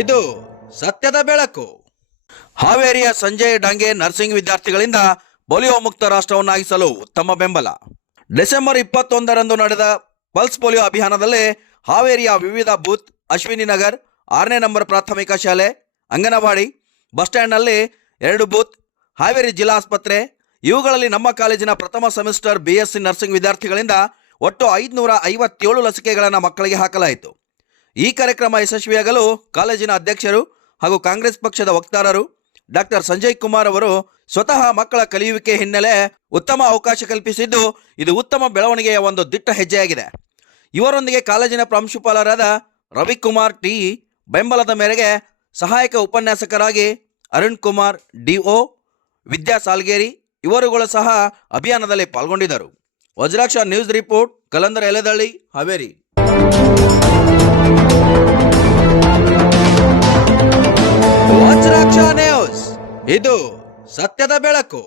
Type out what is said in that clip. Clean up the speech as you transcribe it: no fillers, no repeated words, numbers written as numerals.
ಇದು ಸತ್ಯದ ಬೆಳಕು. ಹಾವೇರಿಯ ಸಂಜಯ್ ಡಾಂಗೆ ನರ್ಸಿಂಗ್ ವಿದ್ಯಾರ್ಥಿಗಳಿಂದ ಪೋಲಿಯೋ ಮುಕ್ತ ರಾಷ್ಟ್ರವನ್ನಾಗಿಸಲು ಉತ್ತಮ ಬೆಂಬಲ. ಡಿಸೆಂಬರ್ 21ರಂದು ನಡೆದ ಪಲ್ಸ್ ಪೋಲಿಯೋ ಅಭಿಯಾನದಲ್ಲಿ ಹಾವೇರಿಯ ವಿವಿಧ ಬೂತ್, ಅಶ್ವಿನಿ ನಗರ್ 6ನೇ ನಂಬರ್ ಪ್ರಾಥಮಿಕ ಶಾಲೆ, ಅಂಗನವಾಡಿ, ಬಸ್ ಸ್ಟ್ಯಾಂಡ್ನಲ್ಲಿ 2 ಬೂತ್, ಹಾವೇರಿ ಜಿಲ್ಲಾ ಆಸ್ಪತ್ರೆ ಇವುಗಳಲ್ಲಿ ನಮ್ಮ ಕಾಲೇಜಿನ ಪ್ರಥಮ ಸೆಮಿಸ್ಟರ್ BSc ನರ್ಸಿಂಗ್ ವಿದ್ಯಾರ್ಥಿಗಳಿಂದ ಒಟ್ಟು 557 ಲಸಿಕೆಗಳನ್ನು ಮಕ್ಕಳಿಗೆ ಹಾಕಲಾಯಿತು. ಈ ಕಾರ್ಯಕ್ರಮ ಯಶಸ್ವಿಯಾಗಲು ಕಾಲೇಜಿನ ಅಧ್ಯಕ್ಷರು ಹಾಗೂ ಕಾಂಗ್ರೆಸ್ ಪಕ್ಷದ ವಕ್ತಾರರು ಡಾಕ್ಟರ್ ಸಂಜಯ್ ಕುಮಾರ್ ಅವರು ಸ್ವತಃ ಮಕ್ಕಳ ಕಲಿಯುವಿಕೆ ಹಿನ್ನೆಲೆ ಉತ್ತಮ ಅವಕಾಶ ಕಲ್ಪಿಸಿದ್ದು ಇದು ಉತ್ತಮ ಬೆಳವಣಿಗೆಯ ಒಂದು ದಿಟ್ಟ ಹೆಜ್ಜೆಯಾಗಿದೆ. ಇವರೊಂದಿಗೆ ಕಾಲೇಜಿನ ಪ್ರಾಂಶುಪಾಲರಾದ ರವಿಕುಮಾರ್ ಟಿ ಬೆಂಬಲದ ಮೇರೆಗೆ ಸಹಾಯಕ ಉಪನ್ಯಾಸಕರಾಗಿ ಅರುಣ್ ಕುಮಾರ್ DO, ವಿದ್ಯಾ ಸಾಲ್ಗೇರಿ ಇವರುಗಳು ಸಹ ಅಭಿಯಾನದಲ್ಲಿ ಪಾಲ್ಗೊಂಡಿದ್ದರು. Vajraksha news report, ಕಲಂದರ ಎಲೆದಳ್ಳಿ, Haveri. Vajraksha news, ಇದು ಸತ್ಯದ ಬೆಳಕು.